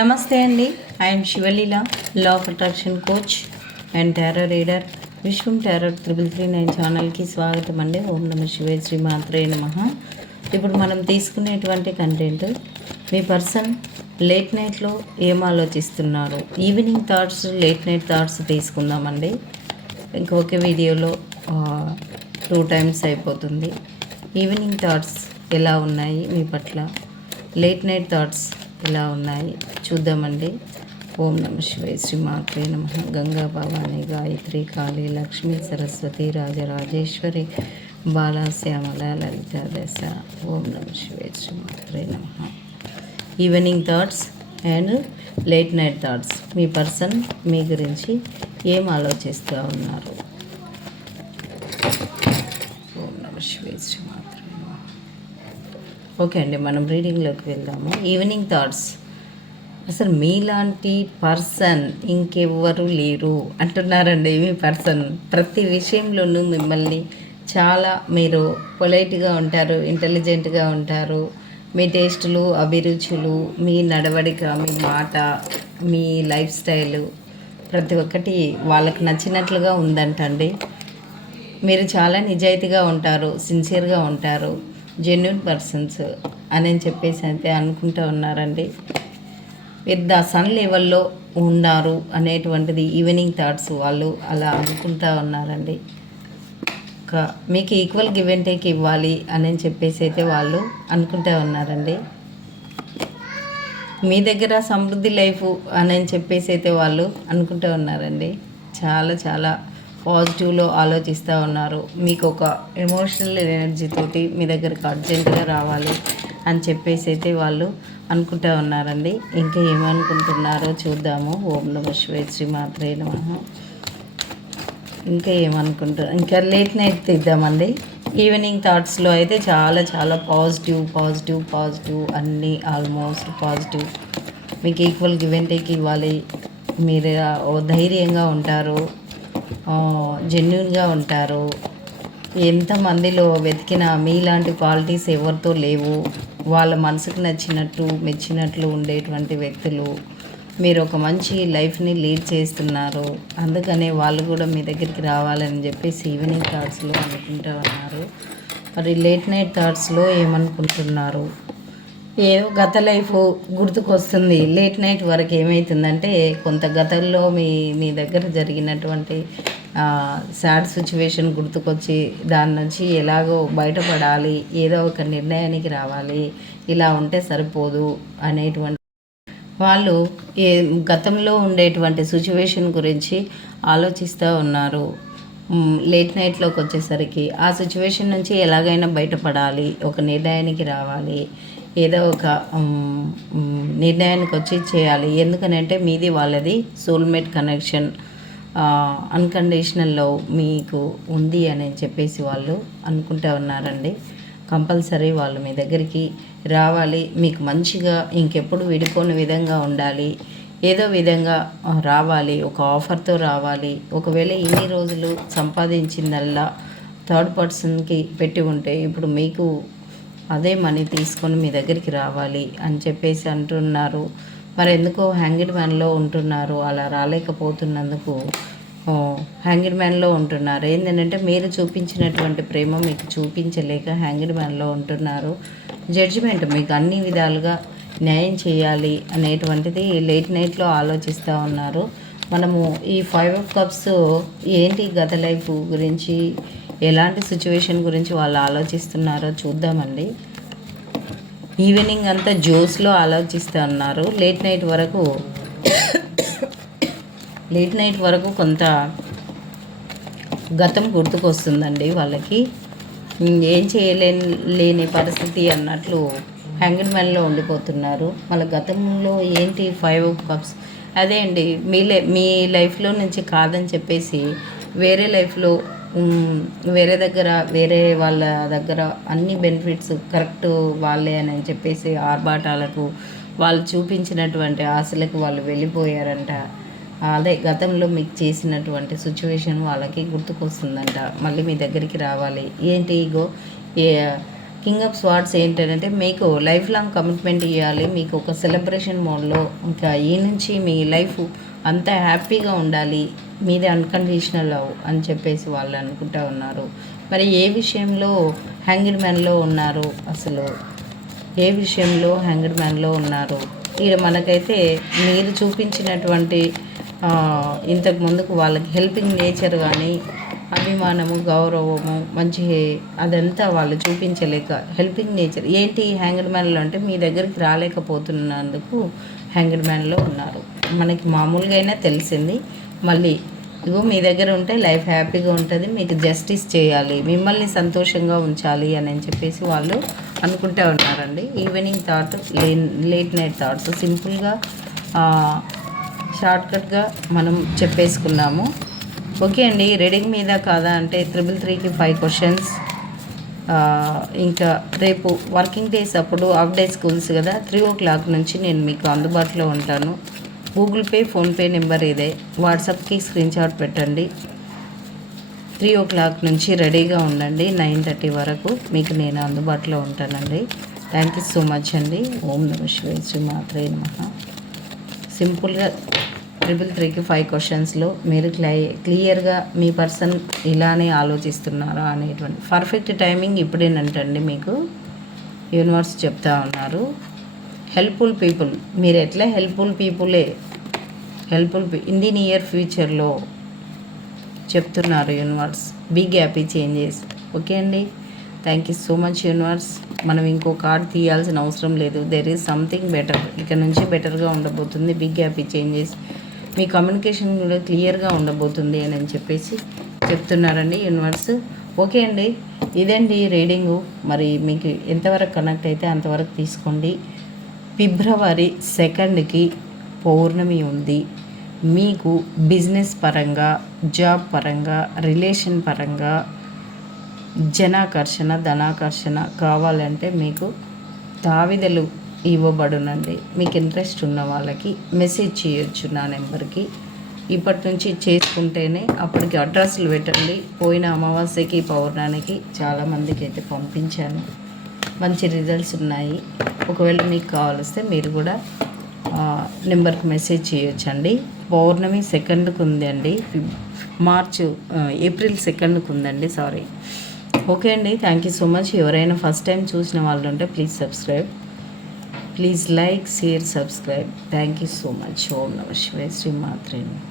నమస్తే అండి. I'm Sivaleela, law of attraction coach and tarot reader. Vishwam tarot 3339 ఛానల్కి స్వాగతం అండి. ఓం నమ శివాయ, శ్రీ మాత్రే నమః. ఇప్పుడు మనం తీసుకునేటువంటి కంటెంట్, మీ పర్సన్ లేట్ నైట్లో ఏం ఆలోచిస్తున్నారు, evening thoughts, late night thoughts తీసుకుందామండి. ఇంకొక వీడియోలో 2 టైమ్స్ అయిపోతుంది. ఈవినింగ్ థాట్స్ ఎలా ఉన్నాయి మీ పట్ల, లేట్ నైట్ థాట్స్ ఎలా ఉన్నాయి చూద్దామండి. ఓం నమ శివాయ, శ్రీ మాత్రే నమః. గంగా భవాని, గాయత్రి, కాళీ, లక్ష్మీ, సరస్వతి, రాజరాజేశ్వరి, బాలా, శ్యామల, లలిత దశ. ఓం నమ శివాయ, శ్రీ మాత్రే నమః. Evening thoughts and late night thoughts, మీ పర్సన్ మీ గురించి ఏం ఆలోచిస్తూ ఉన్నారు? ఓం నమ శివాయ, శ్రీ మాత్రే. ఓకే అండి, మనం రీడింగ్లోకి వెళ్దాము. ఈవినింగ్ థాట్స్, అసలు మీలాంటి పర్సన్ ఇంకెవ్వరు లేరు అంటున్నారండి. మీ పర్సన్ ప్రతి విషయంలోనూ మిమ్మల్ని చాలా, మీరు పొలైట్గా ఉంటారు, ఇంటెలిజెంట్గా ఉంటారు. మీ టేస్టులు, అభిరుచులు, మీ నడవడిక, మీ మాట, మీ లైఫ్ స్టైలు ప్రతి ఒక్కటి వాళ్ళకి నచ్చినట్లుగా ఉందంటండి. మీరు చాలా నిజాయితీగా ఉంటారు, సిన్సియర్గా ఉంటారు, జెన్యున్ పర్సన్స్ అని చెప్పేసి అయితే అనుకుంటూ ఉన్నారండి. మీరు ద సన్ లెవెల్లో ఉన్నారు అనేటువంటిది ఈవినింగ్ థాట్స్ వాళ్ళు అలా అనుకుంటూ ఉన్నారండి. మీకు ఈక్వల్ గివ్ అండ్ టేక్ ఇవ్వాలి అని చెప్పేసి అయితే వాళ్ళు అనుకుంటూ ఉన్నారండి. మీ దగ్గర సమృద్ధి లైఫ్ అని చెప్పేసి అయితే వాళ్ళు అనుకుంటూ ఉన్నారండి. చాలా చాలా పాజిటివ్లో ఆలోచిస్తూ ఉన్నారు. మీకు ఒక ఎమోషనల్ ఎనర్జీ తోటి మీ దగ్గరకు అర్జెంటుగా రావాలి అని చెప్పేసి అయితే వాళ్ళు అనుకుంటూ ఉన్నారండి. ఇంకా ఏమనుకుంటున్నారో చూద్దాము. ఓం నమ శివాయ, శ్రీ మాత్రే నమః. ఇంకా ఏమనుకుంటారు, ఇంకా లేట్ నైట్ తీద్దామండి. ఈవినింగ్ థాట్స్లో అయితే చాలా చాలా పాజిటివ్ పాజిటివ్ పాజిటివ్ అన్నీ ఆల్మోస్ట్ పాజిటివ్. మీకు ఈక్వల్ గివ్ అండ్ టేక్ ఇవ్వాలి, మీరు ధైర్యంగా ఉంటారు, జెన్యున్గా ఉంటారు. ఎంతమందిలో వెతికినా మీలాంటి క్వాలిటీస్ ఎవరితో లేవు. వాళ్ళ మనసుకు నచ్చినట్టు మెచ్చినట్లు ఉండేటువంటి వ్యక్తులు. మీరు ఒక మంచి లైఫ్ని లీడ్ చేస్తున్నారు. అందుకనే వాళ్ళు కూడా మీ దగ్గరికి రావాలని చెప్పేసి ఈవినింగ్ థాట్స్లో అనుకుంటూ ఉన్నారు. మరి లేట్ నైట్ థాట్స్లో ఏమనుకుంటున్నారు? ఏదో గత లైఫ్ గుర్తుకొస్తుంది. లేట్ నైట్ వరకు ఏమవుతుందంటే, కొంత గతంలో మీ దగ్గర జరిగినటువంటి సాడ్ సిచ్యువేషన్ గుర్తుకొచ్చి దాని నుంచి ఎలాగో బయటపడాలి, ఏదో ఒక నిర్ణయానికి రావాలి, ఇలా ఉంటే సరిపోదు అనేటువంటి వాళ్ళు గతంలో ఉండేటువంటి సిచ్యువేషన్ గురించి ఆలోచిస్తూ ఉన్నారు. లేట్ నైట్లోకి వచ్చేసరికి ఆ సిచ్యువేషన్ నుంచి ఎలాగైనా బయటపడాలి, ఒక నిర్ణయానికి రావాలి, ఏదో ఒక నిర్ణయానికి వచ్చి చేయాలి. ఎందుకనంటే మీది వాళ్ళది సోల్మేట్ కనెక్షన్, అన్కండిషనల్ లవ్ మీకు ఉంది అని చెప్పేసి వాళ్ళు అనుకుంటూ ఉన్నారండి. కంపల్సరీ వాళ్ళు మీ దగ్గరికి రావాలి, మీకు మంచిగా ఇంకెప్పుడు విడిపోని విధంగా ఉండాలి, ఏదో విధంగా రావాలి, ఒక ఆఫర్తో రావాలి. ఒకవేళ ఇన్ని రోజులు సంపాదించిందల్లా థర్డ్ పర్సన్కి పెట్టి ఉంటే ఇప్పుడు మీకు అదే మనీ తీసుకొని మీ దగ్గరికి రావాలి అని చెప్పేసి అంటున్నారు. మరి ఎందుకో హ్యాంగిడ్ మ్యాన్లో ఉంటున్నారు, అలా రాలేకపోతున్నందుకు హ్యాంగిడ్ మ్యాన్లో ఉంటున్నారు. ఏంటంటే మీరు చూపించినటువంటి ప్రేమ మీకు చూపించలేక హ్యాంగిడ్ మ్యాన్లో ఉంటున్నారు. జడ్జిమెంట్, మీకు అన్ని విధాలుగా న్యాయం చేయాలి అనేటువంటిది లేట్ నైట్లో ఆలోచిస్తూ ఉన్నారు. మనము ఈ 5 of Cups ఏంటి, గత లైఫ్ గురించి, ఎలాంటి సిచ్యువేషన్ గురించి వాళ్ళు ఆలోచిస్తున్నారో చూద్దామండి. ఈవినింగ్ అంతా జోస్లో ఆలోచిస్తూ ఉన్నారు. లేట్ నైట్ వరకు కొంత గతం గుర్తుకొస్తుందండి వాళ్ళకి. ఏం చేయలేని పరిస్థితి అన్నట్లు హ్యాంగిడ్ మ్యాన్లో ఉండిపోతున్నారు. వాళ్ళ గతంలో ఏంటి 5 of Cups, అదే అండి. మీ లైఫ్లో నుంచి కాదని చెప్పేసి వేరే లైఫ్లో వేరే వాళ్ళ దగ్గర అన్ని బెనిఫిట్స్ కరెక్ట్ వాళ్ళే అని చెప్పేసి ఆర్భాటాలకు, వాళ్ళు చూపించినటువంటి ఆశలకు వాళ్ళు వెళ్ళిపోయారంట. అదే గతంలో మీకు చేసినటువంటి సిచ్యువేషన్ వాళ్ళకి గుర్తుకొస్తుందంట. మళ్ళీ మీ దగ్గరికి రావాలి. ఏంటి ఇగో కింగ్ ఆఫ్ స్వార్డ్స్ ఏంటంటే మీకు లైఫ్ లాంగ్ కమిట్మెంట్ ఇవ్వాలి, మీకు ఒక సెలబ్రేషన్ మోడ్లో ఇంకా ఈ నుంచి మీ లైఫ్ అంతా హ్యాపీగా ఉండాలి, మీదే అన్కండిషనల్ లవ్ అని చెప్పేసి వాళ్ళు అనుకుంటా ఉన్నారు. మరి ఏ విషయంలో హ్యాంగ్డ్ మ్యాన్లో ఉన్నారు, అసలు ఏ విషయంలో హ్యాంగ్డ్ మ్యాన్లో ఉన్నారు? ఈడ మనకైతే మీరు చూపించినటువంటి ఇంతకు ముందుకు వాళ్ళకి హెల్పింగ్ నేచర్ కానీ అభిమానము, గౌరవము, మంచి అదంతా వాళ్ళు చూపించలేక హెల్పింగ్ నేచర్ ఏంటి హ్యాంగ్డ్ మ్యాన్లో అంటే మీ దగ్గరికి రాలేకపోతున్నందుకు హ్యాంగ్డ్ మ్యాన్లో ఉన్నారు. మనకి మామూలుగా అయినా తెలిసింది. మళ్ళీ ఇగో మీ దగ్గర ఉంటే లైఫ్ హ్యాపీగా ఉంటుంది, మీకు జస్టిస్ చేయాలి, మిమ్మల్ని సంతోషంగా ఉంచాలి అని చెప్పేసి వాళ్ళు అనుకుంటూ ఉన్నారండి. Evening thought, late night thoughts సింపుల్గా షార్ట్కట్గా మనం చెప్పేసుకున్నాము. ఓకే అండి. రీడింగ్ మీద కాదా అంటే 333కి 5 క్వశ్చన్స్. ఇంకా రేపు వర్కింగ్ డేస్ అప్పుడు హాఫ్ డే స్కూల్స్ కదా, 3 o'clock నుంచి నేను మీకు అందుబాటులో ఉంటాను. గూగుల్ పే, ఫోన్పే నెంబర్ ఇదే. వాట్సాప్కి స్క్రీన్ షాట్ పెట్టండి. 3 o'clock నుంచి రెడీగా ఉండండి. 9:30 వరకు మీకు నేను అందుబాటులో ఉంటానండి. థ్యాంక్ యూ సో మచ్ అండి. ఓం నమః శివాయ, శ్రీ మాత్రే నమః. సింపుల్గా 333కి 5 క్వశ్చన్స్లో మీరు క్లియర్గా మీ పర్సన్ ఇలానే ఆలోచిస్తున్నారా అనేటువంటి పర్ఫెక్ట్ టైమింగ్ ఇప్పుడేనంటండి మీకు యూనివర్స్ చెప్తా ఉన్నారు. హెల్ప్ఫుల్ పీపుల్, మీరు ఎట్లా హెల్ప్ఫుల్ పీపులే, ఇన్ ది నియర్ ఫ్యూచర్లో చెప్తున్నారు universe. Big happy changes. Okay అండి. Thank you so much universe. మనం ఇంకో కార్డ్ తీయాల్సిన అవసరం లేదు. దెర్ ఈజ్ సంథింగ్ బెటర్, ఇక నుంచి బెటర్గా ఉండబోతుంది. బిగ్ హ్యాపీ చేంజెస్, మీ కమ్యూనికేషన్ కూడా క్లియర్గా ఉండబోతుంది అని చెప్పేసి చెప్తున్నారండి యూనివర్స్. ఓకే అండి, ఇదండి రీడింగు. మరి మీకు ఎంతవరకు కనెక్ట్ అయితే అంతవరకు తీసుకోండి. ఫిబ్రవరి 2కి పౌర్ణమి ఉంది. మీకు బిజినెస్ పరంగా, జాబ్ పరంగా, రిలేషన్ పరంగా జనాకర్షణ, ధనాకర్షణ కావాలంటే మీకు తావిదలు ఇవ్వబడునండి. మీకు ఇంట్రెస్ట్ ఉన్న వాళ్ళకి మెసేజ్ చేయొచ్చు నా నెంబర్కి. ఇప్పటి నుంచి చేసుకుంటేనే అప్పటికి అడ్రస్లు పెట్టండి. పోయిన అమావాస్యకి, పౌర్ణానికి చాలామందికి అయితే పంపించాను, మంచి రిజల్ట్స్ ఉన్నాయి. ఒకవేళ మీకు కావాలిస్తే మీరు కూడా నెంబర్కి మెసేజ్ చేయొచ్చండి. పౌర్ణమి 2కి ఉందండి, ఏప్రిల్ 2కి ఉందండి, సారీ. ఓకే అండి. Thank you so much. ఎవరైనా ఫస్ట్ టైం చూసిన వాళ్ళు ఉంటే please subscribe, please like, share, subscribe. Thank you so much. ఓం నమః శివాయ, శ్రీ మాత్రే నమః.